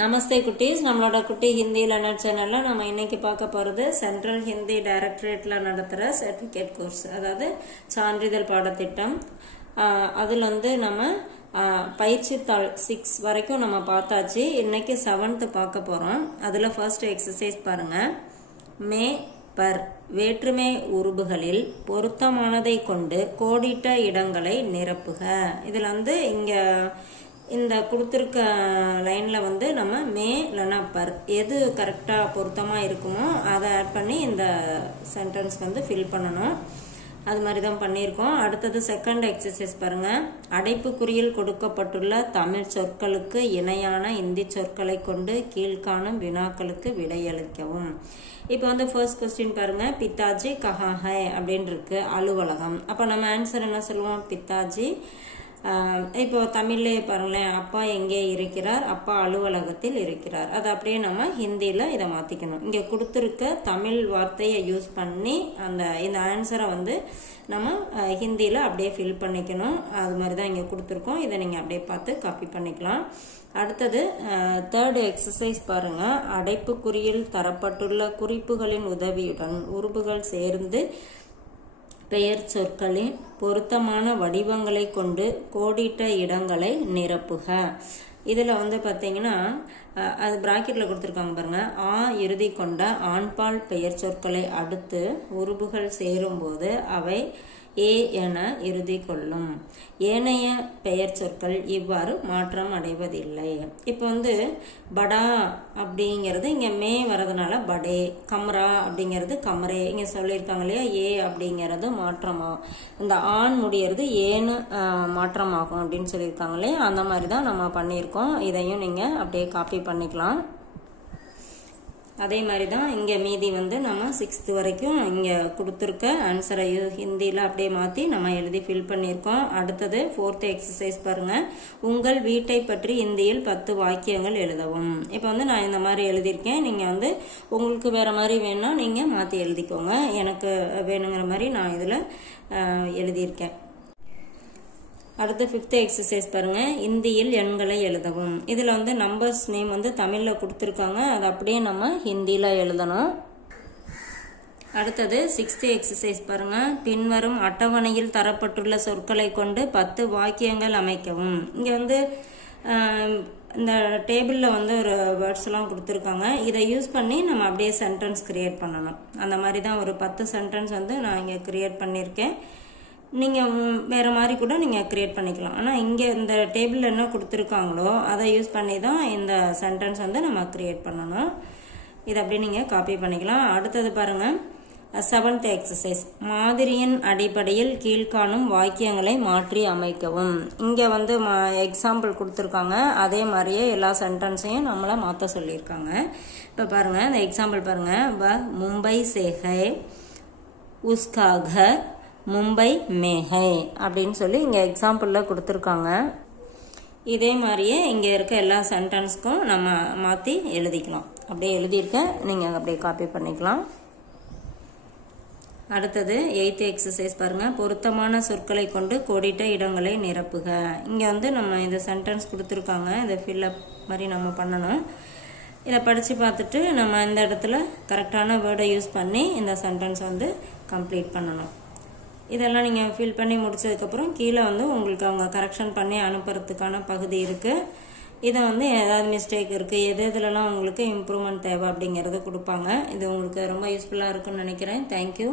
நமஸ்தே குட்டீஸ், நம்மளோட குட்டி ஹிந்தி லேர்னர் சேனல்ல நம்ம இன்னைக்கு பார்க்க போறது சென்ட்ரல் ஹிந்தி டைரக்டரேட்ல நடத்துற சர்டிபிகேட் கோர்ஸ், அதாவது சான்றிதழ் பாடத்திட்டம். அதுல வந்து நம்ம பயிற்சி தாள் 6 வரைக்கும் நம்ம பார்த்தாச்சு. இன்னைக்கு 7th பார்க்க போறோம். அதுல ஃபர்ஸ்ட் எக்ஸசைஸ் பாருங்க. மே பர் வேற்றுமை உருபுகளில் பொருத்தமானதை கொண்டு கோடிட்ட இடங்களை நிரப்புக. இதுல வந்து இங்க இந்த கொடுத்துருக்க லைன்ல வந்து நம்ம மே இல்லைன்னா பர் எது கரெக்டா பொருத்தமா இருக்குமோ அதை ஆட் பண்ணி இந்த சென்டென்ஸ் வந்து ஃபில் பண்ணணும். அது மாதிரி தான் பண்ணியிருக்கோம். அடுத்தது செகண்ட் எக்ஸசைஸ் பாருங்க. அடைப்புக்குறியில் கொடுக்கப்பட்டுள்ள தமிழ் சொற்களுக்கு இணையான இந்தி சொற்களை கொண்டு கீழ்காணும் வினாக்களுக்கு விடையளிக்கவும். இப்போ வந்து ஃபர்ஸ்ட் கொஸ்டின் பாருங்க. பித்தாஜி கஹா ஹை அப்படின்னு இருக்கு, அலுவலகம். அப்போ நம்ம ஆன்சர் என்ன சொல்லுவோம்? பித்தாஜி. இப்போ தமிழ்லே பாருங்களேன், அப்பா எங்கே இருக்கிறார்? அப்பா அலுவலகத்தில் இருக்கிறார். அது அப்படியே நம்ம ஹிந்தியில இதை மாத்திக்கணும். இங்க கொடுத்துருக்க தமிழ் வார்த்தையை யூஸ் பண்ணி இந்த ஆன்சரை வந்து நம்ம ஹிந்தியில அப்படியே ஃபில் பண்ணிக்கணும். அது மாதிரி தான் இங்க கொடுத்துருக்கோம். இதை நீங்க அப்படியே பார்த்து காப்பி பண்ணிக்கலாம். அடுத்தது தேர்ட் எக்ஸசைஸ் பாருங்க. அடைப்புக்குறியில் தரப்பட்டுள்ள குறிப்புகளின் உதவியுடன் உருபுகள் சேர்ந்து பெயர் சொற்களின் பொருத்தமான வடிவங்களை கொண்டு கோடிட்ட இடங்களை நிரப்புக. இதுல வந்து பாத்தீங்கன்னா அது பிராக்கெட்ல கொடுத்துருக்காங்க பாருங்க. ஆ இறுதி கொண்ட ஆண்பால் பெயர் சொற்களை அடுத்து உருபுகள் சேரும் போது அவை ஏ என இறுதி கொள்ளும். ஏனைய பெயர் சொற்கள் இவ்வாறு மாற்றம் அடைவதில்லை. இப்போ வந்து படா அப்படிங்கிறது இங்க மே வரதுனால படே, கம்ரா அப்படிங்கிறது கம்ரே இங்க சொல்லியிருக்காங்க இல்லையா. ஏ அப்படிங்கிறது மாற்றமாகும், இந்த ஆண் முடியறது ஏன்னு மாற்றமாகும் அப்படின்னு சொல்லியிருக்காங்க இல்லையா. அந்த மாதிரி தான் நம்ம பண்ணியிருக்கோம். இதையும் நீங்க அப்படியே காப்பி பண்ணிக்கலாம். அதே மாதிரி தான் இங்க மீதி வந்து நம்ம 6th வரைக்கும் இங்க கொடுத்துருக்க ஆன்சரை ஹிந்தியில அப்படியே மாத்தி நம்ம எழுதி ஃபில் பண்ணியிருக்கோம். அடுத்தது 4th எக்ஸசைஸ் பாருங்க. உங்கள் வீட்டை பற்றி இந்தியில் 10 வாக்கியங்கள் எழுதவும். இப்போ வந்து நான் இந்த மாதிரி எழுதியிருக்கேன். நீங்க வந்து உங்களுக்கு வேற மாதிரி வேணும்னா நீங்க மாத்தி எழுதிக்கோங்க. எனக்கு வேணுங்கிற மாதிரி நான் இதுல எழுதியிருக்கேன். அடுத்து 5th எக்ஸசைஸ் பாருங்க. இந்தியில் எண்களை எழுதவும். இதுல வந்து நம்பர்ஸ் நேம் வந்து தமிழ்ல கொடுத்துருக்காங்க, அது அப்படியே நம்ம ஹிந்தியில எழுதணும். அடுத்தது 6th எக்ஸசைஸ் பாருங்க. பின்வரும் அட்டவணையில் தரப்பட்டுள்ள சொற்களை கொண்டு 10 வாக்கியங்கள் அமைக்கவும். இங்க வந்து இந்த டேபிள்ல வந்து ஒரு வேர்ட்ஸ் எல்லாம் கொடுத்துருக்காங்க. இதை யூஸ் பண்ணி நம்ம அப்படியே சென்டென்ஸ் கிரியேட் பண்ணணும். அந்த மாதிரி தான் ஒரு 10 சென்டென்ஸ் வந்து நான் இங்க கிரியேட் பண்ணியிருக்கேன். நீங்க வேற மாதிரி கூட நீங்க கிரியேட் பண்ணிக்கலாம். ஆனா இங்க இந்த டேபிள்ல என்ன கொடுத்துருக்காங்களோ அதை யூஸ் பண்ணி தான் இந்த சென்டென்ஸ் வந்து நம்ம கிரியேட் பண்ணணும். இதை அப்படியே நீங்க காப்பி பண்ணிக்கலாம். அடுத்தது பாருங்க. 7th exercise. மாதிரியின் அடிப்படையில் கீழ்காணும் வாக்கியங்களை மாற்றி அமைக்கவும். இங்க வந்து எக்ஸாம்பிள் கொடுத்துருக்காங்க, அதே மாதிரியே எல்லா சென்டென்ஸையும் நம்மள மாத்த சொல்லியிருக்காங்க. இப்ப பாருங்க இந்த எக்ஸாம்பிள் பாருங்க. மும்பை से है, उसका घर மும்பை में है அப்படின்னு சொல்லி இங்க எக்ஸாம்பிள்ல கொடுத்துருக்காங்க. இதே மாதிரியே இங்க இருக்க எல்லா சென்டென்ஸ்க்கும் நம்ம மாத்தி எழுதிக்கலாம். அப்படியே எழுதியிருக்கேன், நீங்க அப்படியே காப்பி பண்ணிக்கலாம். அடுத்தது 8th எக்ஸசைஸ் பாருங்க. பொருத்தமான சொற்களை கொண்டு கோடிட்ட இடங்களை நிரப்புக. இங்க வந்து நம்ம இந்த சென்டென்ஸ் கொடுத்துருக்காங்க, இதை ஃபில்அப் மாதிரி நம்ம பண்ணணும். இதை படிச்சு பார்த்துட்டு நம்ம இந்த இடத்துல கரெக்டான வேர்டை யூஸ் பண்ணி இந்த சென்டென்ஸ் வந்து கம்ப்ளீட் பண்ணணும். இதெல்லாம் நீங்க ஃபில் பண்ணி முடிச்சதுக்கப்புறம் கீழே வந்து உங்களுக்கு அவங்க கரெக்ஷன் பண்ணி அனுப்புறதுக்கான பகுதி இருக்கு. இதை வந்து ஏதாவது மிஸ்டேக் இருக்கு, எதுலலாம் உங்களுக்கு இம்ப்ரூவ்மெண்ட் தேவை அப்படிங்கறத கொடுப்பாங்க. இது உங்களுக்கு ரொம்ப யூஸ்ஃபுல்லா இருக்குன்னு நினைக்கிறேன். தேங்க்யூ.